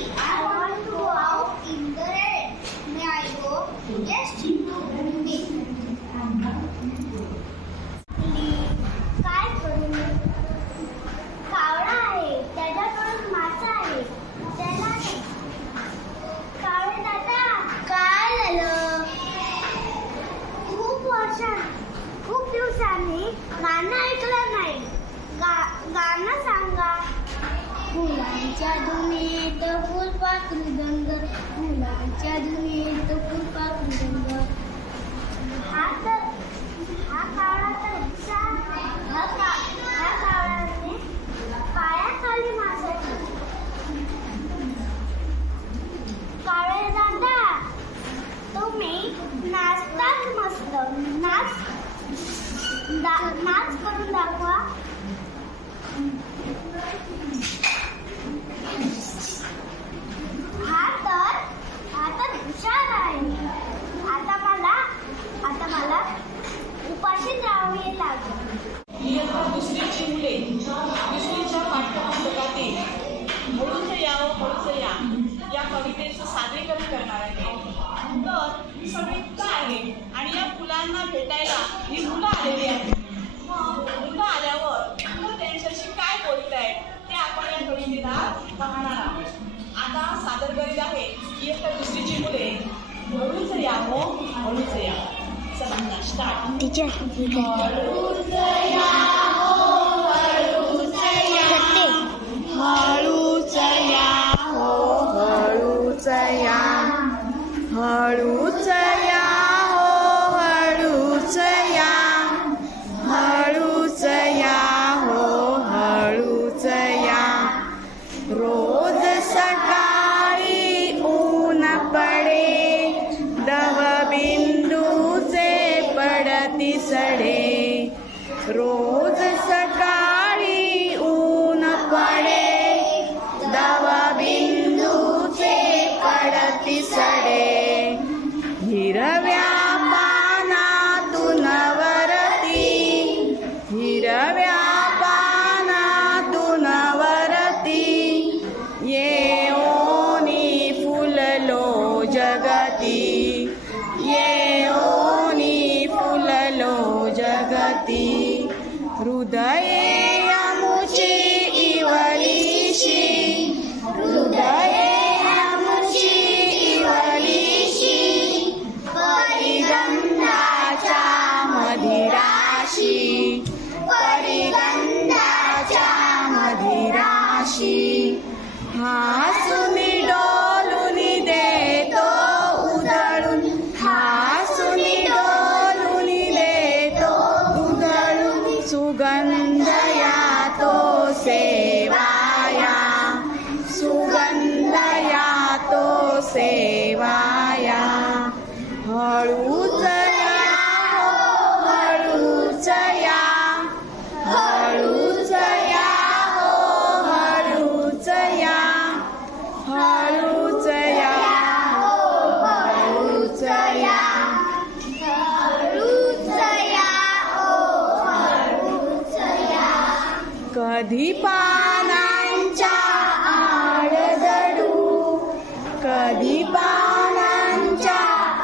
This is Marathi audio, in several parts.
I want to go out in the rain. May I go? Yes, Chintu. काय करू कावळा आहे त्याच्याकडून मासा आहे त्याला कावळे दादा काय झालं खूप वर्षा खूप दिवसांनी गाणं ऐकलं नाही गा- गाणं सांगा फुलांच्या धुनीत फुलपाखरू दंग फुलांच्या धुनीत फुलपाखरू दंग हा तर हा कावळा तर हुशार हा का ह्या कावळ्याने पायाखाली मासाची कावळे दादा तुम्ही नाचतात मस्त. नाच दा- नाच करून दाखवा. すごい。चला स्टार्ट टीचर हळूच या हो हळूच मधिराशी परिगंधाच्या मधिराशी. हासुनी डोलून देतो उधळून हासुनी डोलुनी देतो उधळून. सुगंध या तो सेवाया सुगंध या तो सेवाया. हळू कधी पानांच्या आड जडू कधी पानांच्या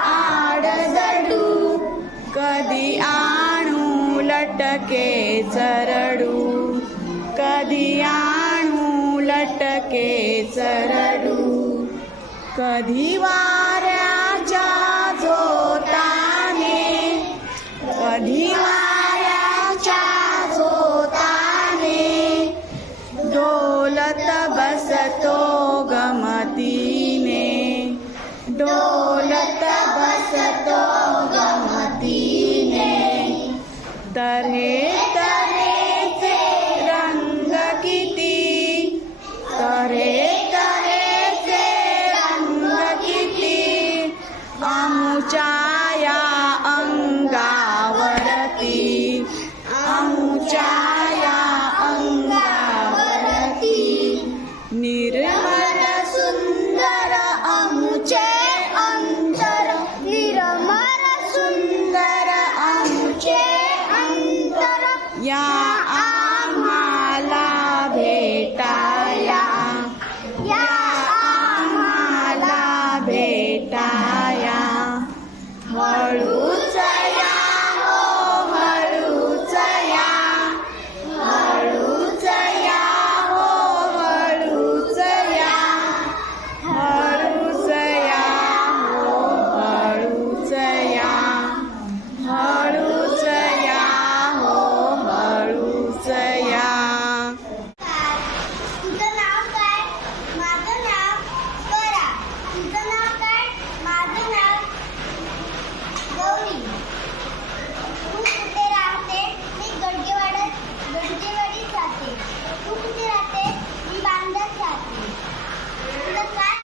आड जडू कधी आणू लटके चरडू कधी आणू लटके चरडू कधी वा Yeah.